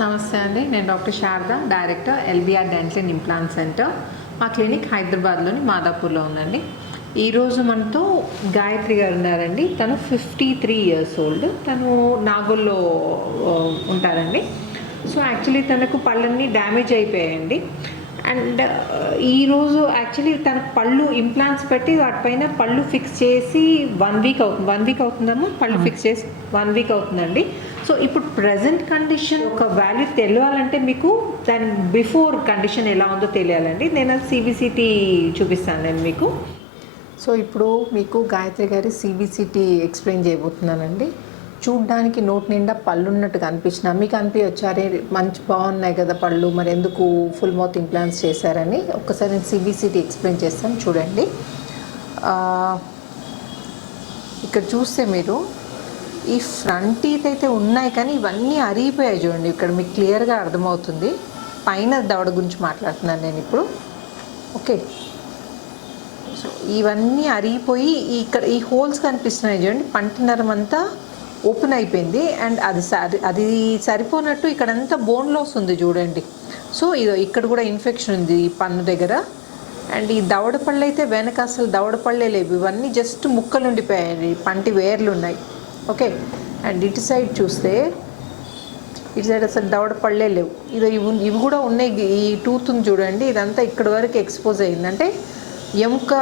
నమస్తే అండి, నేను doctor Sharada, director LBR dental and implant centre. మా క్లినిక్ హైదరాబాద్లోని మాదాపూర్లో ఉందండి. ఈరోజు మనతో గాయత్రి గారు ఉన్నారండి. తను 53 years ఓల్డ్. తను నాగోల్లో ఉంటారండి. సో యాక్చువల్లీ తనకు పళ్ళన్నీ డ్యామేజ్ అయిపోయాయండి. అండ్ ఈరోజు యాక్చువల్లీ తన పళ్ళు ఇంప్లాంట్స్ పెట్టి వాటిపైన పళ్ళు ఫిక్స్ చేసి 1 week అవుతుంది. 1 week అవుతుందమ్మా, పళ్ళు ఫిక్స్ చేసి 1 week అవుతుందండి. సో ఇప్పుడు ప్రజెంట్ కండిషన్ ఒక వాల్యూ తెలియాలంటే మీకు దాని బిఫోర్ కండిషన్ ఎలా ఉందో తెలియాలండి. నేను CBCT చూపిస్తాను నేను మీకు. సో ఇప్పుడు మీకు గాయత్రి గారి CBCT ఎక్స్ప్లెయిన్ చేయబోతున్నానండి. చూడ్డానికి నోటి నిండా పళ్ళు ఉన్నట్టుగా అనిపించిన మీకు అనిపించొచ్చారే మంచి బాగున్నాయి కదా పళ్ళు, మరి ఎందుకు ఫుల్ మౌత్ ఇంప్లాంట్స్ చేశారని ఒక్కసారి నేను CBCT ఎక్స్ప్లెయిన్ చేస్తాను చూడండి. ఇక్కడ చూస్తే మీరు ఈ ఫ్రంట్ టీత్ అయితే ఉన్నాయి కానీ ఇవన్నీ అరిగిపోయాయి చూడండి. ఇక్కడ మీకు క్లియర్గా అర్థమవుతుంది. పైన దవడ గురించి మాట్లాడుతున్నాను నేను ఇప్పుడు. ఓకే, సో ఇవన్నీ అరిగిపోయి ఇక్కడ ఈ హోల్స్ కనిపిస్తున్నాయి చూడండి. పంటి నరం అంతా ఓపెన్ అయిపోయింది. అండ్ అది సరిపోనట్టు ఇక్కడంతా బోన్ లాస్ ఉంది చూడండి. సో ఇక్కడ కూడా ఇన్ఫెక్షన్ ఉంది ఈ పన్ను దగ్గర. అండ్ ఈ దవడ పళ్ళు అయితే వెనక అసలు దవడ పళ్ళే లేవు, ఇవన్నీ జస్ట్ ముక్కలు ఉండిపోయాయి, పంటి వేర్లు ఉన్నాయి. ఓకే, అండ్ ఇటు సైడ్ చూస్తే ఇటు సైడ్ అసలు దవడ పళ్ళే లేవు. ఇవి కూడా ఉన్నాయి. ఈ టూత్ చూడండి, ఇదంతా ఇక్కడ వరకు ఎక్స్పోజ్ అయిందంటే ఎముక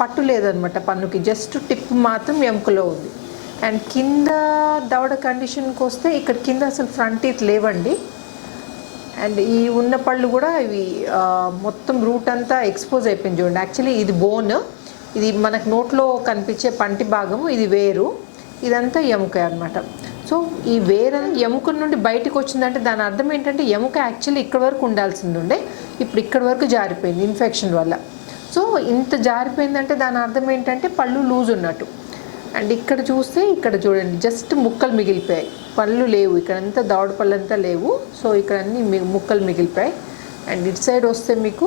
పట్టు లేదనమాట పన్నుకి, జస్ట్ టిప్ మాత్రం ఎముకలో ఉంది. అండ్ కింద దవడ కండిషన్కి వస్తే ఇక్కడ కింద అసలు ఫ్రంట్ టీత్ లేవండి. అండ్ ఈ ఉన్న పళ్ళు కూడా ఇవి మొత్తం రూట్ అంతా ఎక్స్పోజ్ అయిపోయింది చూడండి. యాక్చువల్లీ ఇది బోన్, ఇది మనకు నోట్లో కనిపించే పంటి భాగము, ఇది వేరు, ఇదంతా ఎముక అనమాట. సో ఈ వేరే ఎముక నుండి బయటకు వచ్చిందంటే దాని అర్థం ఏంటంటే ఎముక యాక్చువల్లీ ఇక్కడ వరకు ఉండాల్సింది ఉండే, ఇప్పుడు ఇక్కడ వరకు జారిపోయింది ఇన్ఫెక్షన్ వల్ల. సో ఇంత జారిపోయిందంటే దాని అర్థం ఏంటంటే పళ్ళు లూజ్ ఉన్నట్టు. అండ్ ఇక్కడ చూస్తే ఇక్కడ చూడండి జస్ట్ ముక్కలు మిగిలిపోయాయి, పళ్ళు లేవు, ఇక్కడంతా దవడ పళ్ళు అంతా లేవు. సో ఇక్కడ అన్నీ ముక్కలు మిగిలిపోయాయి. అండ్ ఇటు సైడ్ వస్తే మీకు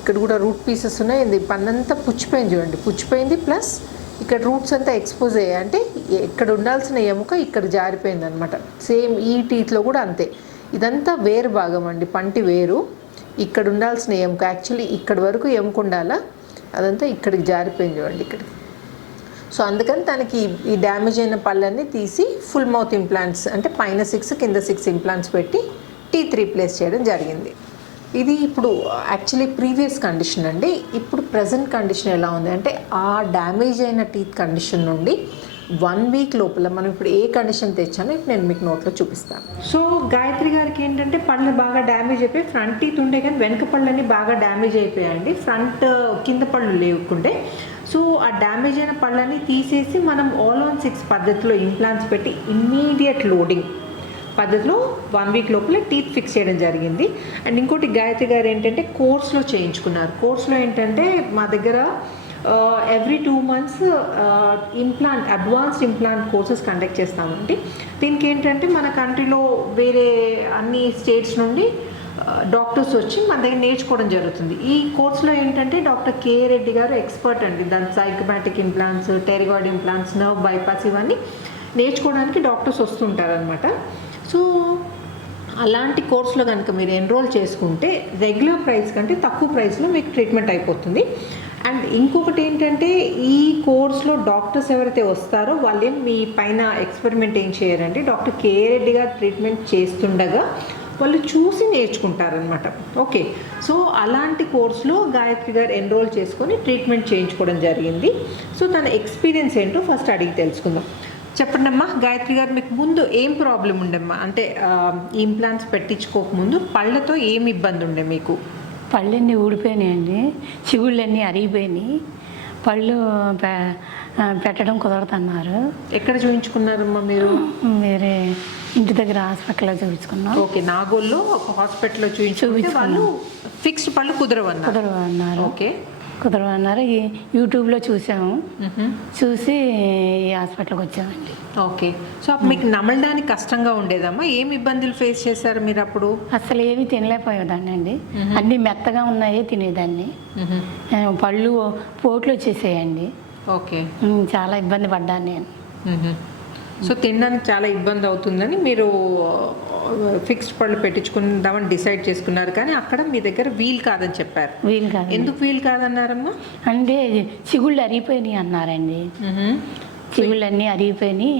ఇక్కడ కూడా రూట్ పీసెస్ ఉన్నాయి. ఇది పన్నంతా పుచ్చిపోయింది చూడండి, పుచ్చిపోయింది. ప్లస్ ఇక్కడ రూట్స్ అంతా ఎక్స్పోజ్ అయ్యాయి, అంటే ఇక్కడ ఉండాల్సిన ఎముక ఇక్కడ జారిపోయింది అనమాట. సేమ్ ఈ టీత్లో కూడా అంతే. ఇదంతా వేరు భాగం అండి, పంటి వేరు. ఇక్కడ ఉండాల్సిన ఎముక యాక్చువల్లీ ఇక్కడ వరకు ఎముక ఉండాలా, అదంతా ఇక్కడికి జారిపోయింది చూడండి ఇక్కడ. సో అందుకని తనకి ఈ డ్యామేజ్ అయిన పళ్ళన్నీ తీసి ఫుల్ మౌత్ ఇంప్లాంట్స్ అంటే పైన 6 కింద 6 ఇంప్లాంట్స్ పెట్టి టీత్ రీప్లేస్ చేయడం జరిగింది. ఇది ఇప్పుడు యాక్చువల్లీ ప్రీవియస్ కండిషన్ అండి. ఇప్పుడు ప్రజెంట్ కండిషన్ ఎలా ఉంది అంటే ఆ డ్యామేజ్ అయిన టీత్ కండిషన్ నుండి 1 week లోపల మనం ఇప్పుడు ఏ కండిషన్ తెచ్చానో ఇప్పుడు నేను మీకు నోట్లో చూపిస్తాను. సో గాయత్రి గారికి ఏంటంటే పళ్ళు బాగా డ్యామేజ్ అయిపోయి ఫ్రంట్ టీత్ ఉండే కానీ వెనక పళ్ళన్నీ బాగా డ్యామేజ్ అయిపోయాయండి. ఫ్రంట్ కింద పళ్ళు లేకుంటే సో ఆ డ్యామేజ్ అయిన పళ్ళన్నీ తీసేసి మనం all on 6 పద్ధతిలో ఇంప్లాంట్స్ పెట్టి ఇమ్మీడియట్ లోడింగ్ పద్ధతిలో 1 week లోపల టీత్ ఫిక్స్ చేయడం జరిగింది. అండ్ ఇంకోటి గాయత్రి గారు ఏంటంటే కోర్స్లో చేయించుకున్నారు. కోర్స్లో ఏంటంటే మా దగ్గర every 2 months implant advanced implant courses conduct చేస్తామండి. దీనికి ఏంటంటే మన కంట్రీలో వేరే అన్ని స్టేట్స్ నుండి డాక్టర్స్ వచ్చి మన దగ్గర నేర్చుకోవడం జరుగుతుంది. ఈ కోర్సులో ఏంటంటే డాక్టర్ K. రెడ్డి గారు ఎక్స్పర్ట్ అండి. దాని zygomatic implants, pterygoid implants, nerve bypass ఇవన్నీ నేర్చుకోవడానికి డాక్టర్స్ వస్తుంటారనమాట. సో అలాంటి కోర్సులో కనుక మీరు ఎన్రోల్ చేసుకుంటే రెగ్యులర్ ప్రైస్ కంటే తక్కువ ప్రైస్లో మీకు ట్రీట్మెంట్ అయిపోతుంది. అండ్ ఇంకొకటి ఏంటంటే ఈ కోర్స్లో డాక్టర్స్ ఎవరైతే వస్తారో వాళ్ళేం మీ పైన ఎక్స్పెరిమెంట్ ఏం చేయరండి. Doctor K. రెడ్డి గారు ట్రీట్మెంట్ చేస్తుండగా వాళ్ళు చూసి నేర్చుకుంటారనమాట. ఓకే, సో అలాంటి కోర్సులో గాయత్రి గారు ఎన్రోల్ చేసుకొని ట్రీట్మెంట్ చేయించుకోవడం జరిగింది. సో తన ఎక్స్పీరియన్స్ ఏంటో ఫస్ట్ అడిగి తెలుసుకుందాం. చెప్పండి అమ్మా, గాయత్రి గారు మీకు ముందు ఏం ప్రాబ్లం ఉండమ్మా? అంటే ఈ ఇంప్లాంట్స్ పెట్టించుకోకముందు పళ్ళతో ఏం ఇబ్బంది ఉండే మీకు? పళ్ళన్నీ ఊడిపోయినాయండి, చిగుళ్ళన్నీ అరిగిపోయినాయి, పళ్ళు పెట్టడం కుదరదన్నారు. ఎక్కడ చూపించుకున్నారమ్మా మీరు? వేరే ఇంటి దగ్గర హాస్పిటల్లో చూపించుకున్నాం. ఓకే, నాగోల్లో ఒక హాస్పిటల్లో చూపించుకుంటే వాళ్ళు ఫిక్స్డ్ పళ్ళు కుదరవన్నారు. ఓకే, కుదరవన్నారు. యూట్యూబ్లో చూసాము, చూసి ఈ హాస్పిటల్కి వచ్చామండి. ఓకే, సో మీకు నమలడానికి కష్టంగా ఉండేదమ్మా? ఏమి ఇబ్బందులు ఫేస్ చేశారు మీరు అప్పుడు? అసలు ఏమి తినలేకపోయేదాన్ని అండి, అన్నీ మెత్తగా ఉన్నాయే తినేదాన్ని. పళ్ళు పోట్లు వచ్చేసేయండి. ఓకే, చాలా ఇబ్బంది పడ్డాను నేను. సో తినడానికి చాలా ఇబ్బంది అవుతుందని మీరు ఫిక్స్డ్ పళ్ళు పెట్టించుకుందామని డిసైడ్ చేసుకున్నారు, కానీ అక్కడ మీ దగ్గర వీల్ కాదని చెప్పారు. వీలు కాదు. ఎందుకు వీల్ కాదన్నారమ్మా? అంటే చిగుళ్ళు అరిగిపోయినాయి అన్నారండి. చిగుళ్ళన్నీ అరిగిపోయి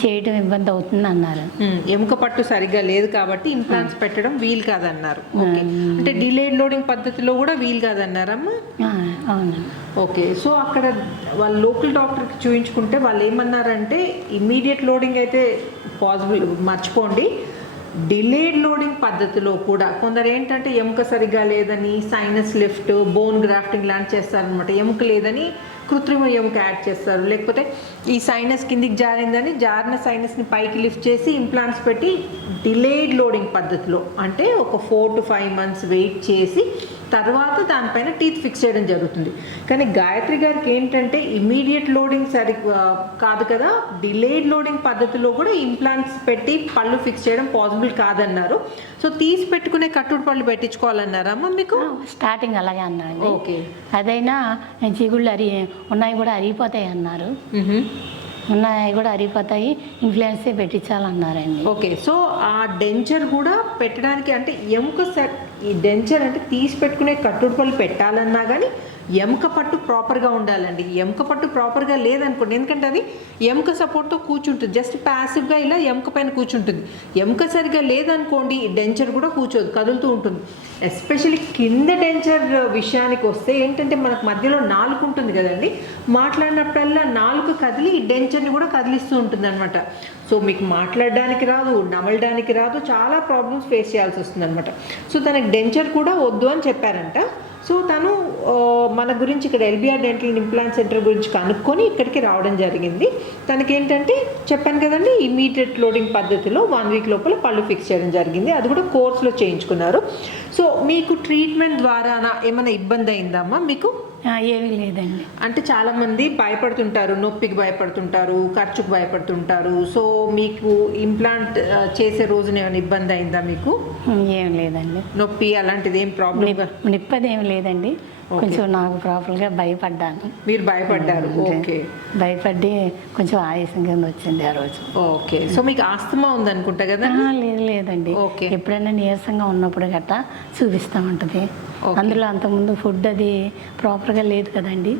చేయటం ఇబ్బంది అవుతుంది అన్నారు. ఎముక పట్టు సరిగ్గా లేదు కాబట్టి ఇంప్లాంట్స్ పెట్టడం వీలు కాదన్నారు. ఓకే, అంటే డిలేడ్ లోడింగ్ పద్ధతిలో కూడా వీలు కాదన్నారమ్మా? అవును. ఓకే, సో అక్కడ వాళ్ళ లోకల్ డాక్టర్కి చూపించుకుంటే వాళ్ళు ఏమన్నారంటే ఇమ్మీడియట్ లోడింగ్ అయితే పాసిబుల్, మర్చిపోండి. డిలేడ్ లోడింగ్ పద్ధతిలో కూడా కొందరు ఏంటంటే ఎముక సరిగ్గా లేదని సైనస్ లిఫ్ట్, బోన్ గ్రాఫ్టింగ్ లాంటి చేస్తారనమాట. ఎముక లేదని కృత్రిమ ఎముక యాడ్ చేస్తారు, లేకపోతే ఈ సైనస్ కిందికి జారిందని జారిన సైనస్ని పైకి లిఫ్ట్ చేసి ఇంప్లాంట్స్ పెట్టి డిలేడ్ లోడింగ్ పద్ధతిలో అంటే ఒక 4 to 5 months వెయిట్ చేసి తర్వాత దానిపైన టీత్ ఫిక్స్ చేయడం జరుగుతుంది. కానీ గాయత్రి గారికి ఏంటంటే ఇమ్మీడియట్ లోడింగ్ కాదు కదా, డిలేడ్ లోడింగ్ పద్ధతిలో కూడా ఇంప్లాంట్స్ పెట్టి పళ్ళు ఫిక్స్ చేయడం పాసిబుల్ కాదన్నారు. సో తీసి పెట్టుకునే కట్టుడు పళ్ళు పెట్టించుకోవాలన్నారమ్మా మీకు? స్టార్టింగ్ అలాగే అన్నారు. ఓకే, అదైనా చిగుళ్ళు ఉన్నాయి కూడా అరిగిపోతాయి అన్నారు. ఉన్నాయి కూడా అరిగిపోతాయి, ఇన్ఫ్లుయెన్సే పెట్టించాలన్నారండి. ఓకే, సో ఆ డెంచర్ కూడా పెట్టడానికి అంటే ఎముక ఈ డెంచర్ అంటే తీసి పెట్టుకునే కట్టుడు పళ్ళు పెట్టాలన్నా కానీ ఎముక పట్టు ప్రాపర్గా ఉండాలండి. ఎముక పట్టు ప్రాపర్గా లేదనుకోండి, ఎందుకంటే అది ఎముక సపోర్ట్తో కూర్చుంటుంది, జస్ట్ ప్యాసివ్గా ఇలా ఎముక పైన కూర్చుంటుంది. ఎముక సరిగ్గా లేదనుకోండి ఈ డెంచర్ కూడా కూర్చోదు, కదులుతూ ఉంటుంది. ఎస్పెషల్లీ కింద డెంచర్ విషయానికి వస్తే ఏంటంటే మనకు మధ్యలో నాలుక ఉంటుంది కదండి, మాట్లాడినప్పుడల్లా నాలుక కదిలి ఈ డెంచర్ని కూడా కదిలిస్తూ ఉంటుంది అనమాట. సో మీకు మాట్లాడడానికి రాదు, నమలడానికి రాదు, చాలా ప్రాబ్లమ్స్ ఫేస్ చేయాల్సి వస్తుంది అనమాట. సో తనకి డెంచర్ కూడా వద్దు అని చెప్పారంట. సో తను మన గురించి ఇక్కడ ఎల్బిఆర్ డెంటల్ ఇంప్లాంట్ సెంటర్ గురించి కనుక్కొని ఇక్కడికి రావడం జరిగింది. తనకి ఏంటంటే చెప్పాను కదండి, ఇమీడియట్ లోడింగ్ పద్ధతిలో 1 week లోపల పళ్ళు ఫిక్స్ చేయడం జరిగింది. అది కూడా కోర్స్లో చేయించుకున్నారు. సో మీకు ట్రీట్మెంట్ ద్వారా ఏమైనా ఇబ్బంది అయిందమ్మా మీకు? ఏమీ లేదండి. అంటే చాలామంది భయపడుతుంటారు, నొప్పికి భయపడుతుంటారు, ఖర్చుకు భయపడుతుంటారు. సో మీకు ఇంప్లాంట్ చేసే రోజున ఏమైనా ఇబ్బంది అయిందా మీకు? ఏం లేదండి. నొప్పి అలాంటిది ఏం ప్రాబ్లం? నొప్పి ఏం లేదండి. కొంచెం నాకు ప్రాపర్గా భయపడ్డాను. మీరు భయపడ్డారు? ఓకే, భయపడి కొంచెం ఆయాసం కింద వచ్చింది ఆ రోజు. ఓకే, సో మీకు ఆస్తమా ఉందనుకుంటా కదా? లేదండి. ఓకే, ఎప్పుడైనా నీరసంగా ఉన్నప్పుడు గట్టా చూపిస్తూ ఉంటుంది. అందులో అంతకుముందు ఫుడ్ అది ప్రాపర్గా లేదు కదండి,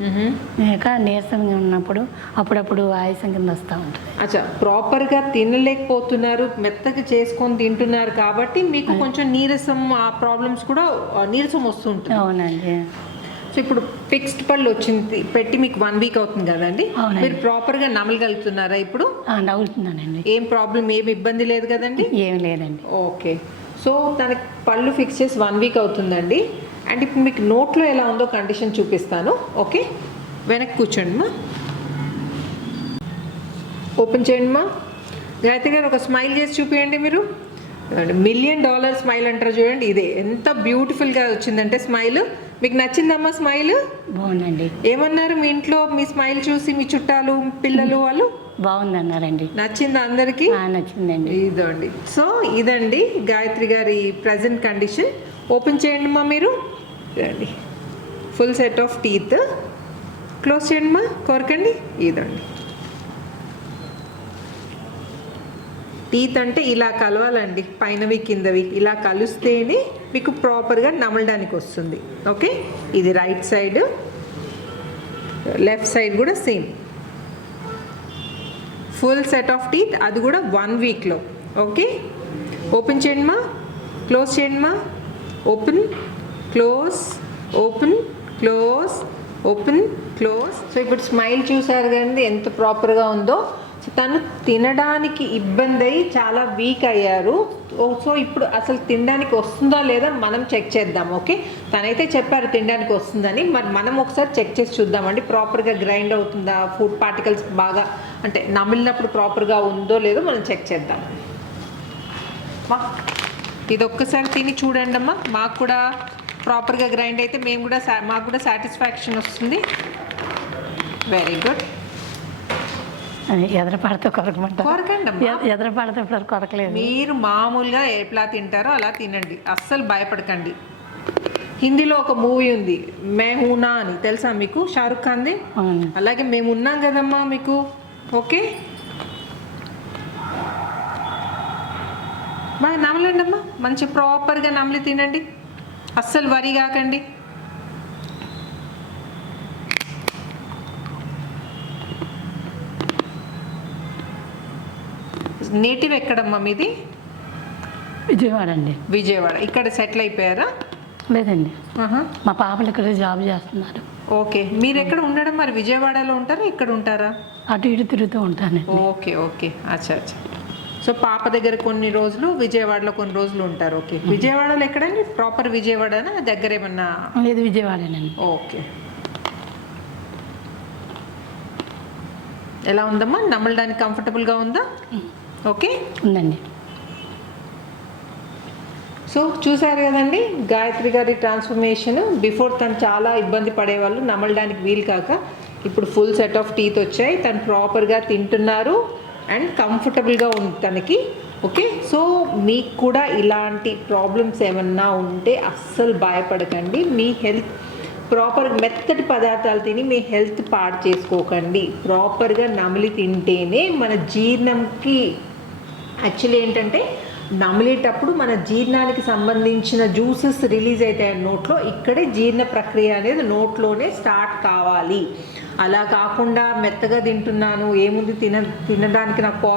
ఇంకా నీరసంగా ఉన్నప్పుడు అప్పుడప్పుడు ఆయాసం కింద వస్తూ ఉంటుంది. అచ్చా, ప్రాపర్గా తినలేకపోతున్నారు, మెత్తగా చేసుకొని తింటున్నారు కాబట్టి మీకు కొంచెం నీరసం, ఆ ప్రాబ్లమ్స్ కూడా నీరసం వస్తుంటుంది. అవునండి. సో ఇప్పుడు ఫిక్స్డ్ పళ్ళు వచ్చింది పెట్టి మీకు 1 week అవుతుంది కదండి, మీరు ప్రాపర్గా నమలగలుగుతున్నారా ఇప్పుడు? నవ్వుతున్నానండి. ఏం ప్రాబ్లం, ఏమి ఇబ్బంది లేదు కదండి? ఏం లేదండి. ఓకే, సో తనకి పళ్ళు ఫిక్స్ చేసి 1 week అవుతుందండి. అండ్ ఇప్పుడు మీకు నోట్లో ఎలా ఉందో కండిషన్ చూపిస్తాను. ఓకే, వెనక్కి కూర్చోండి మా, ఓపెన్ చేయండి మా. గాయత్రి గారు ఒక స్మైల్ చేసి చూపించండి మీరు. $1 million స్మైల్ అంటారు చూడండి, ఇదే ఎంత బ్యూటిఫుల్గా వచ్చిందంటే స్మైల్. మీకు నచ్చిందమ్మా స్మైల్? బాగుందండి. ఏమన్నారు మీ ఇంట్లో మీ స్మైల్ చూసి మీ చుట్టాలు, పిల్లలు వాళ్ళు? బాగుంది అన్నారండి. నచ్చిందా అందరికి? నచ్చిందండి. ఇదండి, సో ఇదండి గాయత్రి గారి ప్రజెంట్ కండిషన్. ఓపెన్ చేయండి మా మీరు, ఇదండి full set of teeth. Close చేయండి మా, కోరకండి. ఇదండి టీత్ అంటే ఇలా కలవాలండి, పైనవి కిందవి ఇలా కలిస్తేనే మీకు ప్రాపర్గా నమలడానికి వస్తుంది. ఓకే, ఇది రైట్ సైడ్, లెఫ్ట్ సైడ్ కూడా same full set of teeth, అది కూడా 1 weekలో. ఓకే, ఓపెన్ చేయండి మా, క్లోజ్ చేయండి మా. Open, close, open, close, open, close. So ఇప్పుడు స్మైల్ చూసారు కదండి ఎంత ప్రాపర్గా ఉందో. తను తినడానికి ఇబ్బంది అయ్యి చాలా వీక్ అయ్యారు. సో ఇప్పుడు అసలు తినడానికి వస్తుందా లేదా మనం చెక్ చేద్దాం. ఓకే, తనైతే చెప్పారు తినడానికి వస్తుందని, మరి మనం ఒకసారి చెక్ చేసి చూద్దామండి. ప్రాపర్గా గ్రైండ్ అవుతుందా, ఫుడ్ పార్టికల్స్ బాగా అంటే నమిలినప్పుడు ప్రాపర్గా ఉందో లేదో మనం చెక్ చేద్దాం. ఇది ఒక్కసారి తిని చూడండి అమ్మా, మాకు కూడా ప్రాపర్గా గ్రైండ్ అయితే మేము కూడా మాకు కూడా సాటిస్ఫాక్షన్ వస్తుంది. Very good. ఎదర పడితే కొరకమంటారు. కొరకండి అమ్మా, ఎదర పడితే ఇప్పుడు కొరకలేదు. మీరు మామూలుగా ఎట్లా తింటారో అలా తినండి, అస్సలు భయపడకండి. హిందీలో ఒక మూవీ ఉంది మేహూనా అని, తెలుసా మీకు? షారుఖ్ ఖాన్ది. అలాగే మేము ఉన్నాం కదమ్మా మీకు. ఓకే, బాగా నమలండి అమ్మా, మంచి ప్రాపర్గా నమలి తినండి, అస్సలు వరి కాకండి. నేటివ్ ఎక్కడమ్మా మీది? విజయవాడ అండి. విజయవాడ. ఇక్కడ సెటిల్ అయిపోయారా? లేదండి, మా పాపలు ఇక్కడ జాబ్ చేస్తున్నారు. ఓకే, మీరు ఎక్కడ ఉండడం మరి? విజయవాడలో ఉంటారా, ఇక్కడ ఉంటారా? అటు ఇటు తిరుగుతూ ఉంటాను. ఓకే ఓకే, అచ్చా అచ్చా. సో పాప దగ్గర కొన్ని రోజులు, విజయవాడలో కొన్ని రోజులు ఉంటారు. ఓకే, విజయవాడలో ఎక్కడండి? ప్రాపర్ విజయవాడనా, దగ్గర ఏమన్నా? లేదు, విజయవాడేనండి. ఓకే. ఎలా ఉందమ్మా, నమ్మడానికి కంఫర్టబుల్గా ఉందా? ఓకే ఉందండి. సో చూసారు కదండి గాయత్రి గారి ట్రాన్స్ఫర్మేషన్. బిఫోర్ తను చాలా ఇబ్బంది పడేవాళ్ళు, నమలడానికి వీలు కాక, ఇప్పుడు ఫుల్ సెట్ ఆఫ్ టీత్ వచ్చాయి, తను ప్రాపర్గా తింటున్నారు అండ్ కంఫర్టబుల్గా ఉంది తనకి. ఓకే, సో మీకు కూడా ఇలాంటి ప్రాబ్లమ్స్ ఏమన్నా ఉంటే అస్సలు భయపడకండి. మీ హెల్త్ ప్రాపర్ మెత్తటి పదార్థాలు తిని మీ హెల్త్ పాడు చేసుకోకండి. ప్రాపర్గా నమిలి తింటేనే మన జీర్ణంకి, యాక్చువల్లీ ఏంటంటే నమిలేటప్పుడు మన జీర్ణానికి సంబంధించిన జ్యూసెస్ రిలీజ్ అవుతాయి నోట్లో. ఇక్కడే జీర్ణ ప్రక్రియ అనేది నోట్లోనే స్టార్ట్ కావాలి. అలా కాకుండా మెత్తగా తింటున్నాను, ఏముంది తినడానికి నాకు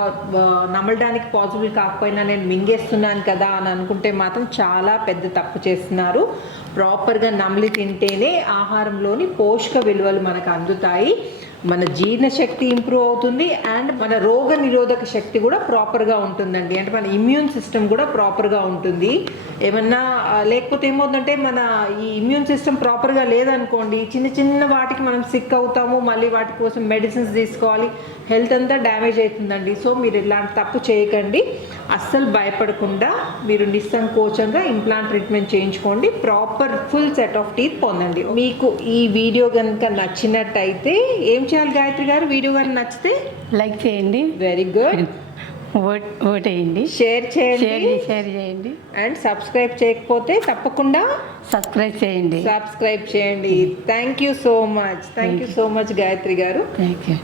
నమలడానికి పాసిబుల్ కాకపోయినా నేను మింగేస్తున్నాను కదా అని అనుకుంటే మాత్రం చాలా పెద్ద తప్పు చేస్తున్నారు. ప్రాపర్గా నమిలి తింటేనే ఆహారంలోని పోషక విలువలు మనకు అందుతాయి, మన జీర్ణశక్తి ఇంప్రూవ్ అవుతుంది అండ్ మన రోగ నిరోధక శక్తి కూడా ప్రాపర్గా ఉంటుందండి. అంటే మన ఇమ్యూన్ సిస్టమ్ కూడా ప్రాపర్గా ఉంటుంది. ఏమన్నా లేకపోతే ఏమవుతుందంటే మన ఈ ఇమ్యూన్ సిస్టమ్ ప్రాపర్గా లేదనుకోండి, చిన్న చిన్న వాటికి మనం సిక్ అవుతాము, మళ్ళీ వాటి కోసం మెడిసిన్స్ తీసుకోవాలి, హెల్త్ అంతా డ్యామేజ్ అవుతుందండి. సో మీరు ఇలాంటి తప్పు చేయకండి, అస్సలు భయపడకుండా మీరు నిస్సంకోచంగా ఇంప్లాంట్ ట్రీట్మెంట్ చేయించుకోండి, proper full set of teeth పొందండి. మీకు ఈ వీడియో కనుక నచ్చినట్టయితే ఏం చేయాలి గాయత్రి గారు? వీడియో కనుక నచ్చితే లైక్ చేయండి, వెరీ గుడ్, ఓట్ వేయండి, షేర్ చేయండి అండ్ సబ్స్క్రైబ్ చేయకపోతే తప్పకుండా సబ్స్క్రైబ్ చేయండి. Thank you so much Gayatri గారు. Thank you.